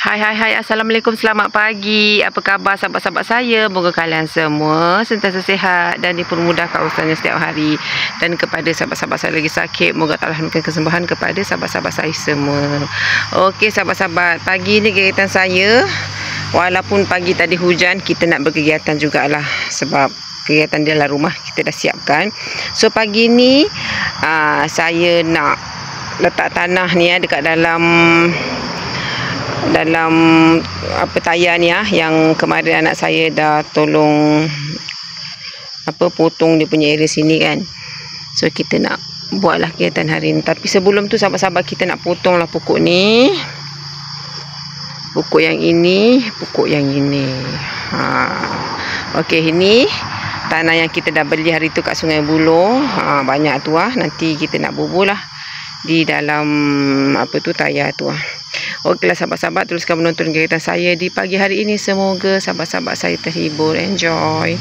Hai, Assalamualaikum, selamat pagi. Apa khabar sahabat-sahabat saya? Moga kalian semua sentiasa sihat dan dipermudahkan urusannya setiap hari. Dan kepada sahabat-sahabat saya lagi sakit, moga Allah memberikan kesembuhan kepada sahabat-sahabat saya semua. Okey sahabat-sahabat, pagi ni kegiatan saya, walaupun pagi tadi hujan, kita nak berkegiatan jugalah. Sebab kegiatan di dalam rumah kita dah siapkan. So pagi ni saya nak letak tanah ni dekat dalam tayar ni yang kemarin anak saya dah tolong potong dia punya area sini kan. So kita nak buatlah kegiatan hari ni. Tapi sebelum tu sahabat-sahabat, kita nak potonglah pokok ni, pokok yang ini, pokok yang ini. Okey, ini tanah yang kita dah beli hari tu kat Sungai Buloh. Banyak tu nanti kita nak bubuh lah di dalam tayar tu. Okeylah sahabat-sahabat, teruskan menonton kegiatan saya di pagi hari ini. Semoga sahabat-sahabat saya terhibur. Enjoy.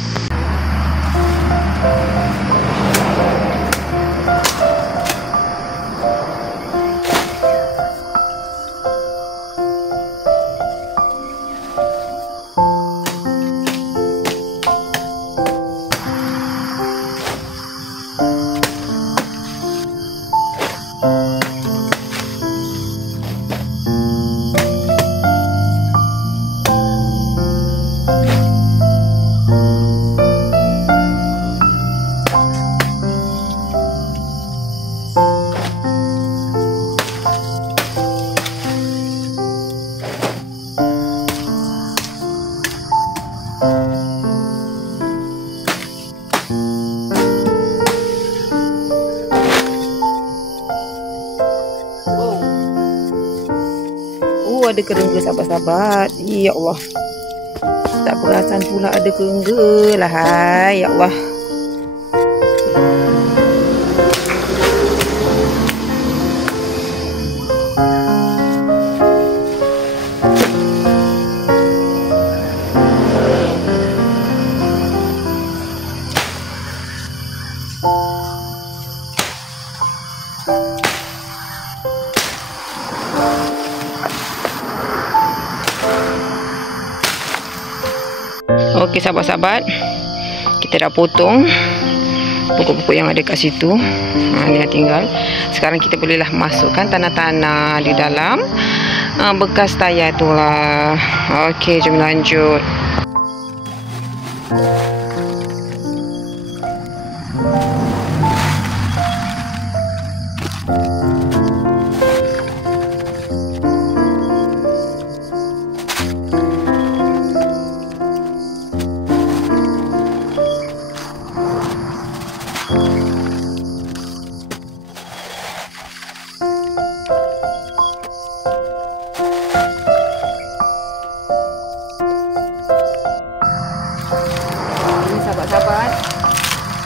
Ada kerengga sahabat-sahabat. Ya Allah, tak perasan pula ada kerengga lah. Hai, ya Allah. Okey sahabat-sahabat, kita dah potong pokok-pokok yang ada kat situ. Dia tinggal. Sekarang kita bolehlah masukkan tanah-tanah di dalam bekas tayar tu lah. Okey, jom lanjut. Sahabat,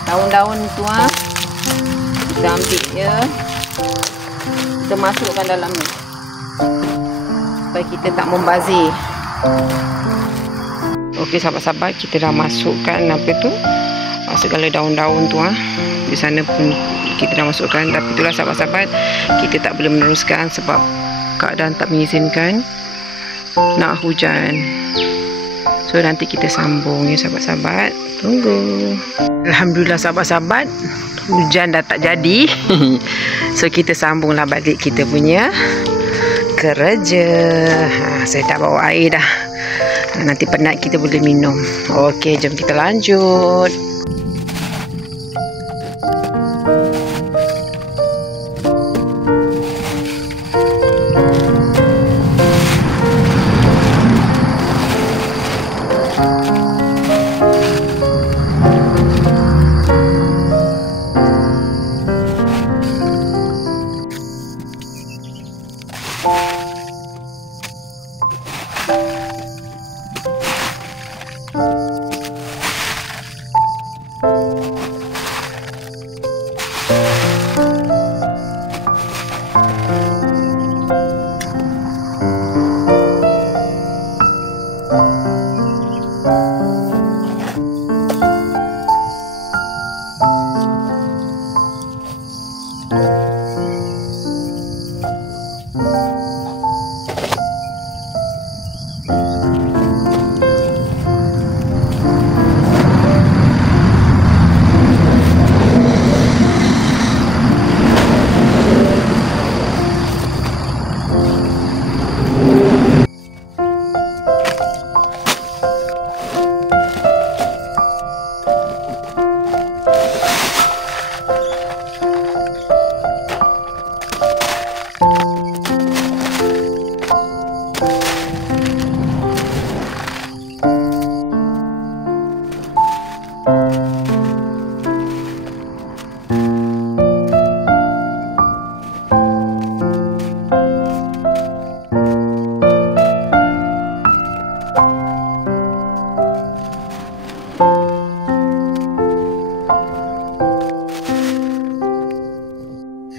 daun-daun tu kita ambil dia, kita masukkan dalam ni supaya kita tak membazir. Okey sahabat-sahabat, kita dah masukkan masukkan daun-daun tu di sana pun kita dah masukkan. Tapi itulah sahabat-sahabat, kita tak boleh meneruskan sebab keadaan tak mengizinkan, nak hujan. So nanti kita sambung ya sahabat-sahabat. Tunggu. Alhamdulillah sahabat-sahabat, hujan dah tak jadi. So kita sambunglah balik kita punya kerja. Saya dah bawa air dah. Nanti penat kita boleh minum. Okey, jom kita lanjut.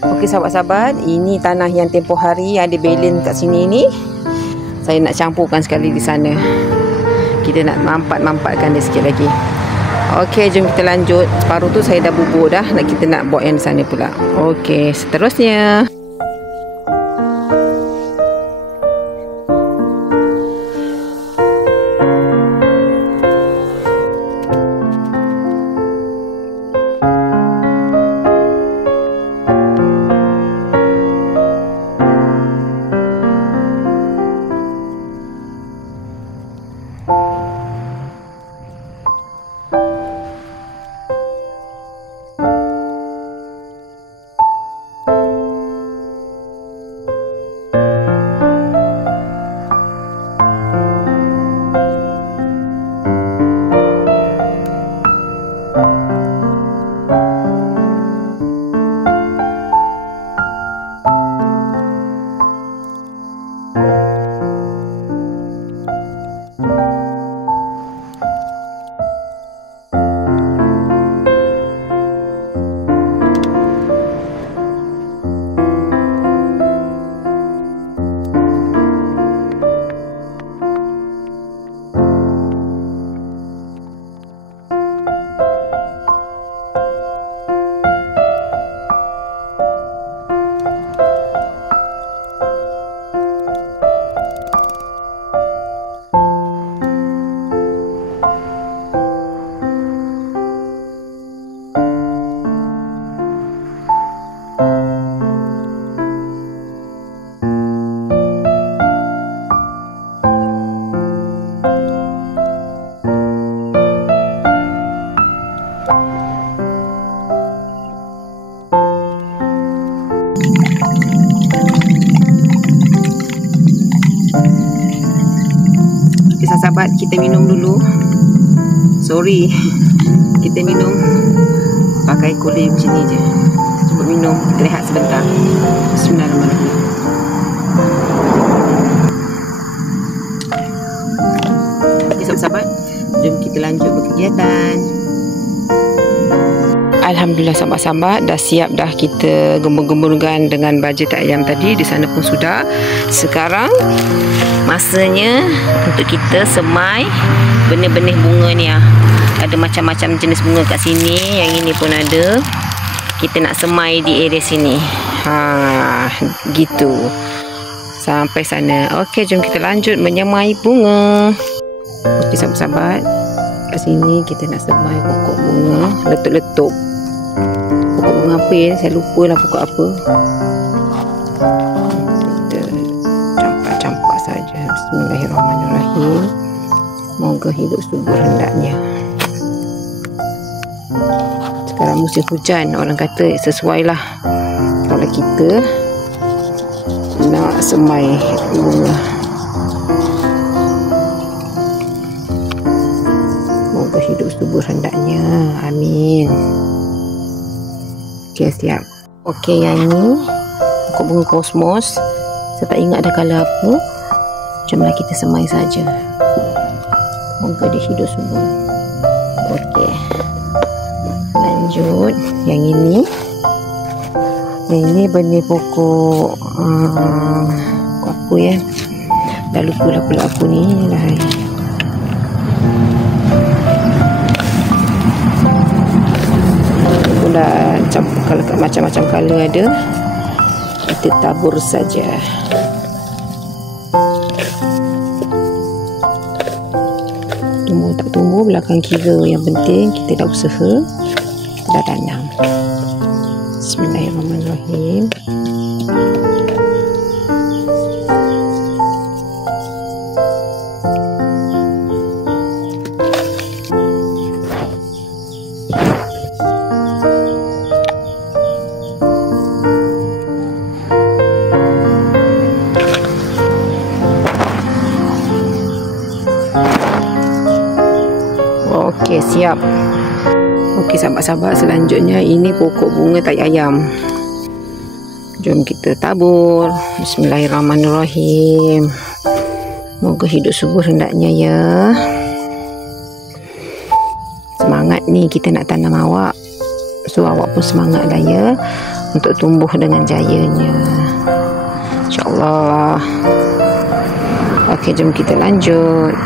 Okey sahabat-sahabat, ini tanah yang tempoh hari ada belen kat sini ni. Saya nak campurkan sekali di sana. Kita nak mampatkan dia sikit lagi. Okey, jom kita lanjut. Separuh tu saya dah bubur dah. Kita nak buat yang di sana pula. Okey, seterusnya. Sahabat, kita minum dulu. Sorry, kita minum pakai kulit macam ni je. Cuba minum, kita rehat sebentar. Bismillahirrahmanirrahim. Okay, sahabat-sahabat, jom kita lanjut berkegiatan. Alhamdulillah sahabat-sahabat, dah siap dah kita gembur-gemburkan dengan bajet ayam tadi. Di sana pun sudah. Sekarang masanya untuk kita semai benih-benih bunga ni. Ada macam-macam jenis bunga kat sini. Yang ini pun ada. Kita nak semai di area sini. Gitu. Sampai sana. Okey, jom kita lanjut menyemai bunga. Okey sahabat-sahabat, kat sini kita nak semai pokok bunga letup-letup. Pokok bunga apa ya? Saya lupa lah pokok apa. Campak saja. Bismillahirrahmanirrahim. Semoga hidup subur hendaknya. Sekarang musim hujan, orang kata sesuai lah kalau kita nak semai bunga. Semoga hidup subur hendaknya. Amin. Okey, siap. Okey, yang ni pokok bunga kosmos. Saya tak ingat dah colour apa. Jomlah kita semai saja. Semoga dia hidup subur. Okey. Lanjut. Yang ini. Yang ini benih pokok apa ya? Dah lupa lah pula apa ni. Pun dah campur macam-macam colour ada. Kita tabur saja. Tumbuh tak tumbuh belakang kira, yang penting kita dah usaha, dah tanam. Bismillahirrahmanirrahim. siap. Okey sahabat-sahabat, selanjutnya ini pokok bunga tai ayam. Jom kita tabur. Bismillahirrahmanirrahim. Moga hidup subur hendaknya ya. Semangat ni kita nak tanam awak. So awak pun semangatlah ya untuk tumbuh dengan jayanya. InsyaAllah. Okey, jom kita lanjut.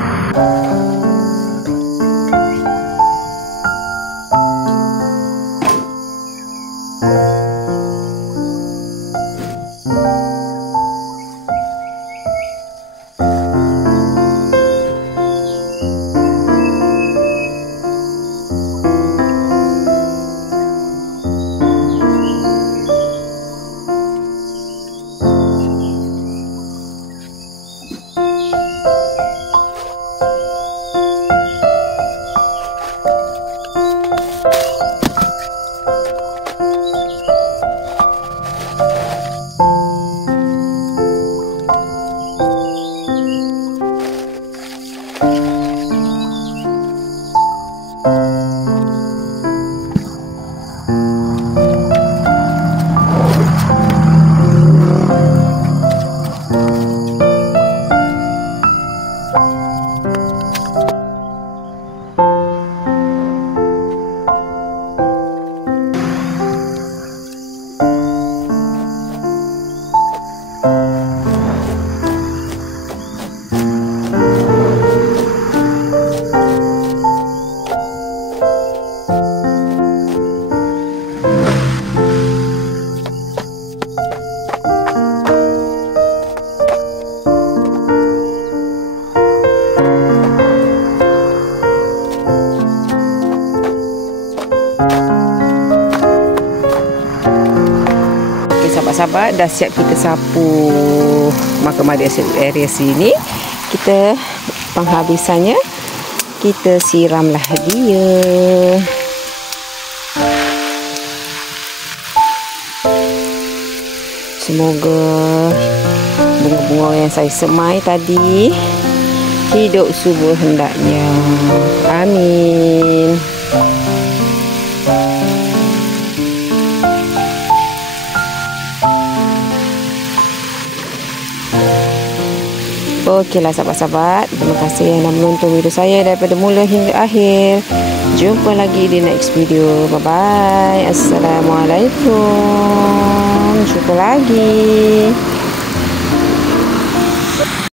Sahabat, dah siap kita sapu makam area sini. Kita penghabisannya kita siramlah dia. Semoga bunga-bunga yang saya semai tadi hidup subur hendaknya. Amin. Okeylah sahabat-sahabat, terima kasih yang dah menonton video saya daripada mula hingga akhir. Jumpa lagi di next video. Bye bye. Assalamualaikum. Jumpa lagi.